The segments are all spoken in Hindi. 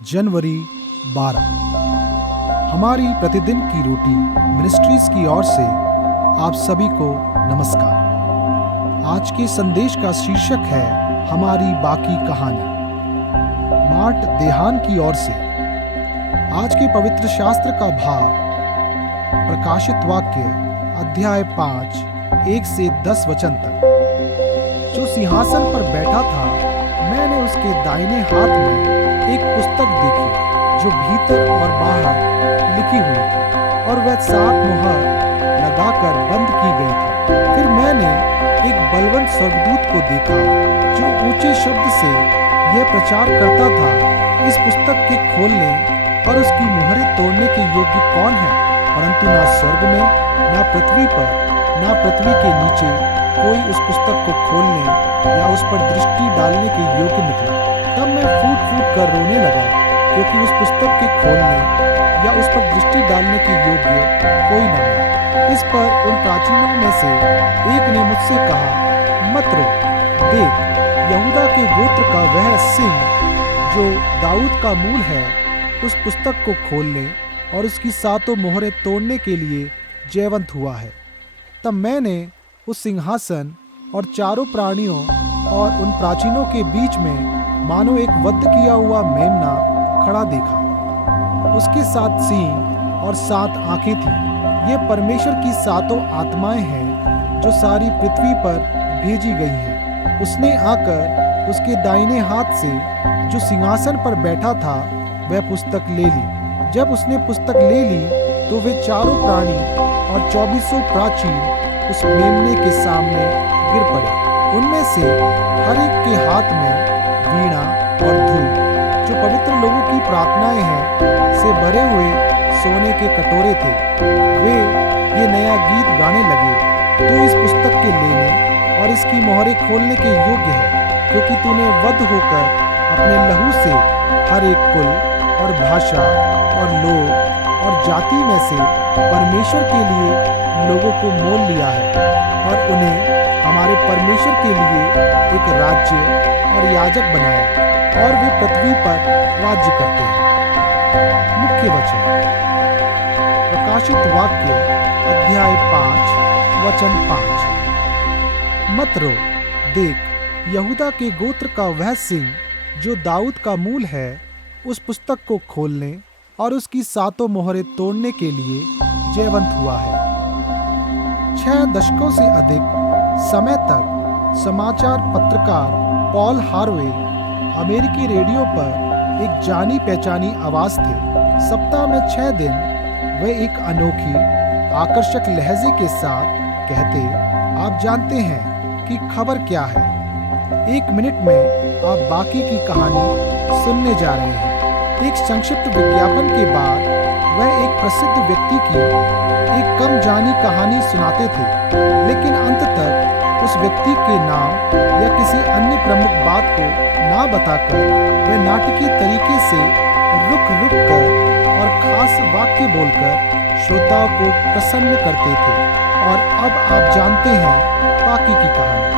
जनवरी 12। हमारी प्रतिदिन की रोटी मिनिस्ट्रीज की ओर से आप सभी को नमस्कार। आज के संदेश का शीर्षक है हमारी बाकी कहानी। मार्ट देहान की ओर से आज के पवित्र शास्त्र का भाग प्रकाशित वाक्य अध्याय 5 1 से 10 वचन तक। जो सिंहासन पर बैठा था, मैंने उसके दाहिने हाथ में एक पुस्तक देखी जो भीतर और बाहर लिखी हुई थी और वह 7 मुहर लगाकर बंद की गई थी। फिर मैंने एक बलवंत स्वर्गदूत को देखा जो ऊंचे शब्द से यह प्रचार करता था, इस पुस्तक के खोलने और उसकी मुहरें तोड़ने के योग्य कौन है? परंतु ना स्वर्ग में, ना पृथ्वी पर, ना पृथ्वी के नीचे कोई उस पुस्तक को खोलने या उस पर दृष्टि डालने के योग्य निकला। तब मैं फूट फूट कर रोने लगा, क्योंकि उस पुस्तक के खोलने या उस पर दृष्टि डालने के योग्य कोई न मिला। इस पर उन प्राचीनों में से एक ने मुझसे कहा, मत रो, देख, यहूदा के गोत्र का वह सिंह जो दाऊद का मूल है, उस पुस्तक को खोलने और उसकी 7 मोहरें तोड़ने के लिए जयवंत हुआ है। तब मैंने उस सिंहासन और चारों प्राणियों और उन प्राचीनों के बीच में मानो एक वध किया हुआ मेमना खड़ा देखा। उसके 7 सींग और 7 आंखें थीं। ये परमेश्वर की 7 आत्माएं हैं जो सारी पृथ्वी पर भेजी गई हैं। उसने आकर उसके दाहिने हाथ से जो सिंहासन पर बैठा था वह पुस्तक ले ली। जब उसने पुस्तक ले ली तो वे चारों प्राणी और 24 प्राचीन उस मेमने के सामने गिर पड़े। उनमें से हर एक के हाथ में वीणा और धूप, जो पवित्र लोगों की प्रार्थनाएं हैं, से भरे हुए सोने के कटोरे थे। वे ये नया गीत गाने लगे, तू इस पुस्तक के लेने और इसकी मोहरें खोलने के योग्य है, क्योंकि तूने वध होकर अपने लहू से हर एक कुल और भाषा और लोग और जाति में से परमेश्वर के लिए लोगों को मोल लिया है और उन्हें हमारे परमेश्वर के लिए एक राज्य और याजक बनाया, और वे पृथ्वी पर राज्य करते हैं। मुख्य वचन प्रकाशित वाक्य अध्याय 5 वचन 5। मत रो, देख, यहूदा के गोत्र का वह सिंह जो दाऊद का मूल है, उस पुस्तक को खोलने और उसकी 7 मोहरें तोड़ने के लिए जयवंत हुआ है। 6 दशकों से अधिक समय तक समाचार पत्रकार पॉल हार्वे अमेरिकी रेडियो पर एक जानी पहचानी आवाज थे। सप्ताह में 6 दिन वे एक अनोखी आकर्षक लहजे के साथ कहते, आप जानते हैं कि खबर क्या है। 1 मिनट में आप बाकी की कहानी सुनने जा रहे हैं। एक संक्षिप्त विज्ञापन के बाद वह एक प्रसिद्ध व्यक्ति की एक कम जानी कहानी सुनाते थे, लेकिन अंत तक उस व्यक्ति के नाम या किसी अन्य प्रमुख बात को ना बताकर वे नाटकीय तरीके से रुक रुक कर और खास वाक्य बोलकर श्रोताओं को प्रसन्न करते थे। और अब आप जानते हैं बाकी की कहानी।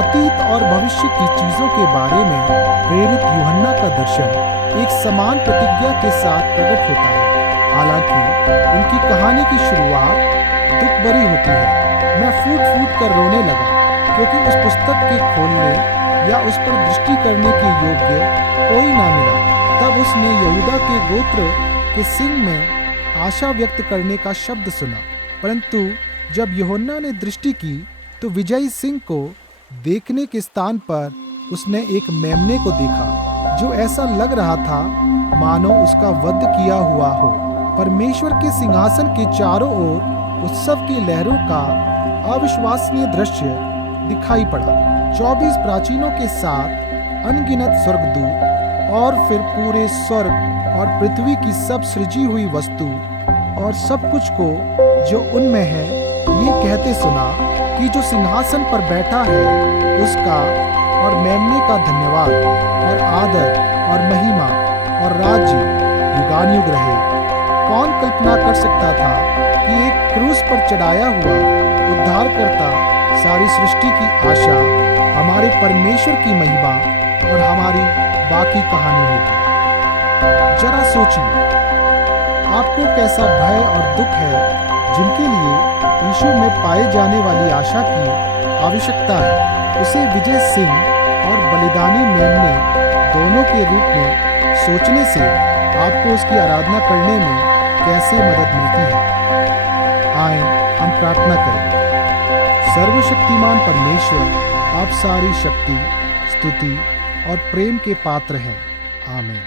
अतीत और भविष्य की चीजों के बारे में प्रेरित यूहन्ना का दर्शन एक समान प्रतिज्ञा के साथ प्रकट होता है। हालांकि उनकी कहानी की शुरुआत दुख भरी होती है। मैं फूट फूट कर रोने लगा, क्योंकि उस पुस्तक के खोलने या उस पर दृष्टि करने के योग्य कोई ना मिला। तब उसने यहूदा के गोत्र के सिंह में आशा व्यक्त करने का शब्द सुना। परंतु जब यूहन्ना ने दृष्टि की तो विजयी सिंह को देखने के स्थान पर उसने एक मेमने को देखा, जो ऐसा लग रहा था मानो उसका वध किया हुआ हो। परमेश्वर के सिंहासन के चारों ओर उत्सव की लहरों का अविश्वसनीय दृश्य दिखाई पड़ा। 24 प्राचीनों के साथ अनगिनत स्वर्गदूत और फिर पूरे स्वर्ग और पृथ्वी की सब सृजी हुई वस्तु और सब कुछ को जो उनमें है, ये कहते सुना कि जो सिंहासन पर बैठा है उसका और मेमने का धन्यवाद और आदर और महिमा और राज्य युगानुयुग रहे। कौन कल्पना कर सकता था कि एक क्रूस पर चढ़ाया हुआ उद्धारकर्ता सारी सृष्टि की आशा, हमारे परमेश्वर की महिमा और हमारी बाकी कहानी होगी। जरा सोचिए, आपको कैसा भय और दुख है जिनके लिए यीशु में पाए जाने वाली आशा की आवश्यकता है। उसे विजय सिंह और बलिदानी मेमने दोनों के रूप में सोचने से आपको उसकी आराधना करने में कैसे मदद मिलती है। आएं हम प्रार्थना करें। सर्वशक्तिमान परमेश्वर, आप सारी शक्ति, स्तुति और प्रेम के पात्र हैं। आमीन।